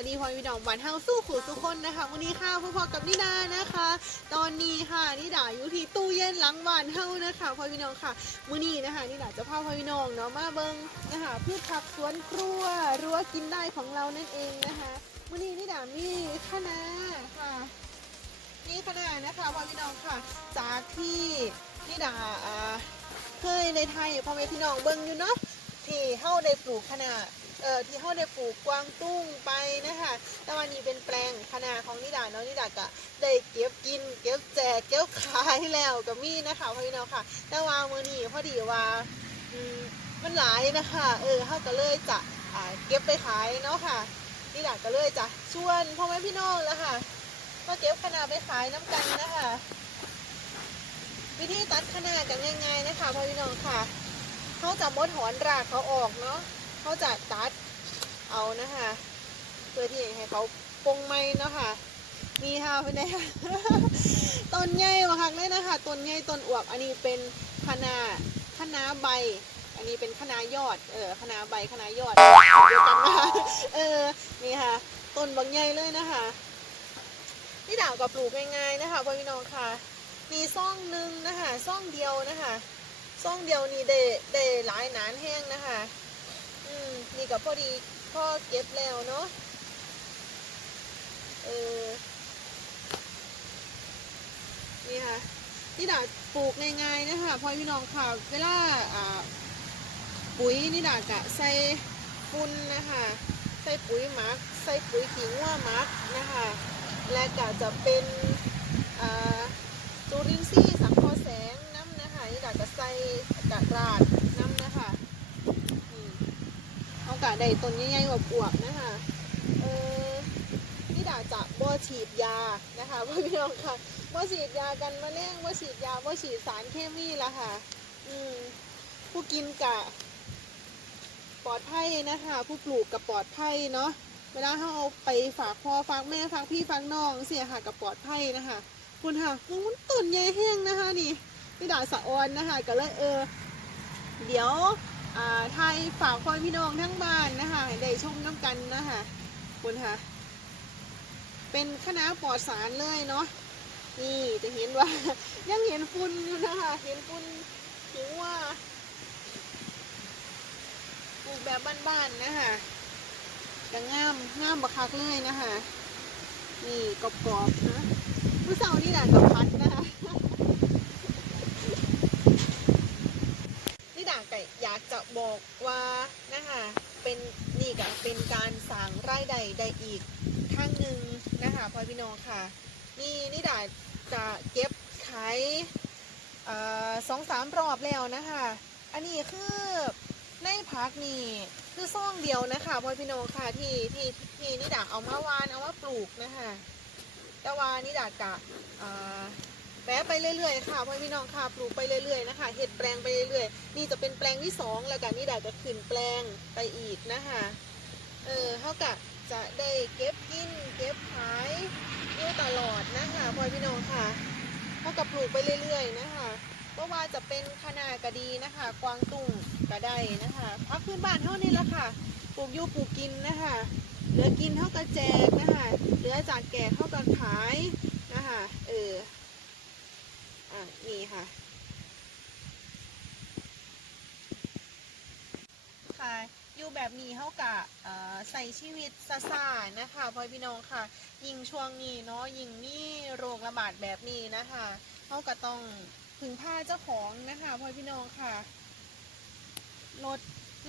วัสดีพ่อพี่น้องบ้านเฮาสู้ขู่ทุกคนนะคะวันนี้ค่ะพ่อๆกับนิดานะคะ ตอนนี้ค่ะนิดาอยู่ที่ตู้เย็นหลังบ้านเฮานะคะพ่อพี่น้องค่ะมื้อนี้นะคะนิดาจะพาพ่อพี่น้องเนาะมาเบิ่งนะคะพืชผักสวนครัวรั้วกินได้ของเรานั่นเองนะคะมื้อนี้นิดามีคะน้าค่ะนี่คะน้านะคะพ่อพี่น้องค่ะ จากที่นิดาอ่าเคยในไทยพ่อแม่พี่น้องเบิ่งอยู่เนาะที่เฮาได้ปลูกคะน้า เอ่อที่เขาได้ปลูกกวางตุ้งไปนะคะแต่วันนี้เป็นแปลงคณะของนิดาเนาะนิดาก็ได้เก็บกิน เก็บแจกเก็บขายแล้วก็มีนะคะพี่น้องค่ะ แต่ว่ามื้อนี้พอดีว่าอืมมันหลายนะคะเออเขาก็เลยจะอ่าเก็บไปขายเนาะค่ะนิดาก็เลยจะชวนพ่อแม่พี่น้องแล้วค่ะมาเก็บคณะไปขายน้ำกันนะคะวิธีตัดคณะกันง่ายๆนะคะพ่อพี่น้องค่ะเขาจะมดถอนรากเขาออกเนาะ เขาจะตัดเอานะคะเพื่อที่ให้เขาปงไม้เนาะค่ะนี่ค่ะเพื่อนได้ค่ะต้นใหญ่มากเลยนะคะต้นใหญ่ต้นอวบอันนี้เป็นคณะนาคะใบ อันนี้เป็นคณะยอดเออคณะใบคณะยอดเดียวกันนะคะเออนี่ค่ะต้นบางใหญ่เลยนะคะนี่ดาวกับปลูกง่ายๆนะคะพ่อพี่น้องค่ะมีซ่องหนึ่งนะคะซ่องเดียวนะคะซ่องเดียวนี่เดเดหลายนานแห้งนะคะ อืมนี่ก็พอดีพ่อเก็บแล้วเนาะเออนี่ค่ะนี่ดาปลูกง่ายๆนะคะพ่อพี่น้องค่ะเวลาอ่าปุ๋ยนี่ดากะใส่ฝุ่นนะคะใส่ปุ๋ยหมัก ใส่ปุ๋ยขิงว่าหมักนะคะ และก็จะเป็นอ่าจุลินทรีย์สังเคราะห์แสงน้ำนะคะนี่ดากะใส่กระดาษน้ำนะคะอืม เอากะ ได้ต้นใหญ่ๆอวบๆนะคะเออนี่ดาจะบ่ฉีดยานะคะพ่อพี่น้องค่ะบ่ฉีดยากันแมลงบ่ฉีดยาบ่ฉีดสารเคมีละค่ะ อืมผู้กินกะปลอดภัยนะคะ ผู้ปลูกกับปลอดภัยเนาะเวลาเขาเอาไปฝากพ่อฝากแม่ฝากพี่ฝากน้องเสียค่ะกับปลอดภัยนะคะคุณค่ะมันต้นใหญ่แห้งนะคะนี่นี่ดาสะออนนะคะก็เลยเออ เดี๋ยว ไทยฝากคนพี่น้องทั้งบ้านนะคะให้ได้ชมน้ำกันนะคะคุณค่ะ เป็นคณะปลอดสารเลยเนาะนี่จะเห็นว่า ยังเห็นฝุ่นอยู่นะคะ เห็นฝุ่นถึงว่าปลูกแบบบ้านๆนะคะแต่งามงามบักคักเลยนะคะนี่กรอบๆนะผู้สาวนี่ด่านกับากจะบอกว่านะคะเป็นนี่ก็เป็นการสร้างรายได้ได้อีกทางหนึ่งนะคะพ่อพี่น้องค่ะ นี่นี่ดาจะเก็บขายสองสามรอบแล้วนะคะ อันนี้คือในพักนี่คือซ่องเดียวนะคะพ่อพี่น้องค่ะที่ที่ที่นี่ดาเอามาวานเอามาปลูกนะคะแต่ว่านี่ดากะอ่า แปะไปเรื่อยๆค่ะพ่อพี่น้องค่ะปลูกไปเรื่อยๆนะคะเห็ดแปลงไปเรื่อยๆนี่จะเป็นแปลงที่สองแล้วกันนี่ดาจะขึ้นแปลงไปอีกนะคะเออเท่ากับจะได้เก็บกินเก็บขายอยู่ตลอดนะคะพ่อพี่น้องค่ะเท่ากับปลูกไปเรื่อยๆนะคะเพราะว่าจะเป็นคะนากระดีนะคะ กวางตุ้งกระได้นะคะพักพื้นบ้านเท่านี้ละค่ะปลูกอยู่ปลูกกินนะคะเหลือกินเท่ากับแจกนะคะเหลือจากแก่เท่ากับขายนะคะเออ นี่ค่ะ ค่ะ อยู่แบบนี้เท่ากับใส่ชีวิตซาซานะคะพ่อพี่น้องค่ะ ยิงช่วงนี้เนาะยิงมีโรคระบาดแบบนี้นะคะเขาก็ต้องพึงพาเจ้าของนะคะพ่อพี่น้องค่ะ ลด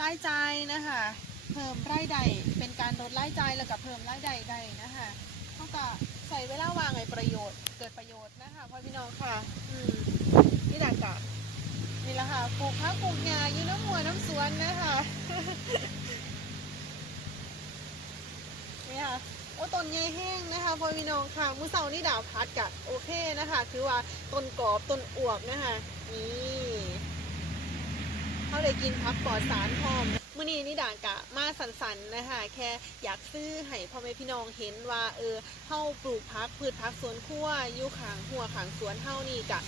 รายจ่ายนะคะ เพิ่มรายได้เป็นการลดรายจ่ายแล้วก็เพิ่มรายได้ได้นะคะ เขาก็ใส่เวลาวางให้ประโยชน์เกิดประโยชน์นะคะพ่อพี่น้องค่ะอืมนี่แหละค่ะนี่แหละค่ะปลูกผักปลูกหญ้าอยู่น้ำหัวน้ำสวนนะคะนี่ค่ะโอ้ต้นใหญ่แห้งนะคะพ่อพี่น้องค่ะมือเสานี่ดาวพัดกะโอเคนะคะคือว่าต้นกรอบต้นอวบนะคะนี่เขาได้กินพักปลอดสารพร้อม มื้อนี้นี่ด่ากะมาสันๆนนะคะแค่อยากซื้อให้พ่อแม่พี่น้องเห็นว่าเออเฮาปลูกพักพืชพักสวนครัวอยู่ขางหัวขางสวนเฮานี่กะ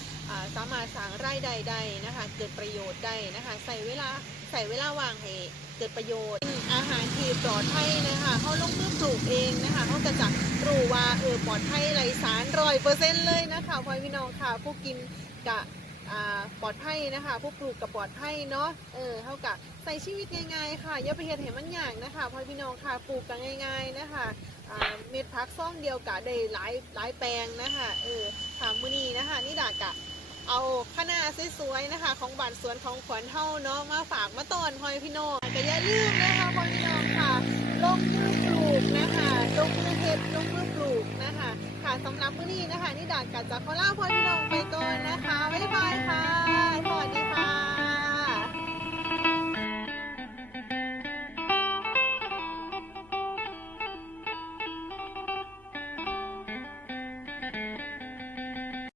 สามารถสร้างรายได้ได้นะคะเกิดประโยชน์ได้นะคะใส่เวลาใส่เวลาว่างให้เกิดประโยชน์อาหารที่ปลอดภัยนะคะเขาลงมือปลูกเองนะคะเขาจะจะรู้ว่าเออปลอดภัยไรสารร้อยเปอร์เซ็นต์เลยนะคะพ่อพี่น้องค่ะผู้กินกะ อ่าปลอดภัยนะคะผู้ปลูกกับปลอดภัยเนาะเออเท่ากับใส่ชีวิตง่ายๆค่ะอย่าไปเฮ็ดให้มันยากนะคะพ่อพี่น้องค่ะปลูกกันง่าย ๆนะคะเม็ดพักซ่องเดียวกะได้หลายหลายแปลงนะคะเออค่ะมื้อนี้นะคะนี่ดากะเอาคณะสวยๆนะคะ ของบ้านสวนของขวัญเท่าเนาะมาฝากมาตอนพ่อพี่น้องก็อย่าลืมนะคะพ่อพี่น้องค่ะ งมือปลูกนะคะลงมือเห็ดลงมือปลูกนะคะค่ะสำหรับมื้อนี้นะคะนี่ดาดกัดจากขอลาพ่อพี่น้งไปก่อนนะคะบ๊ายบายค่ะสวัสดีค่ะ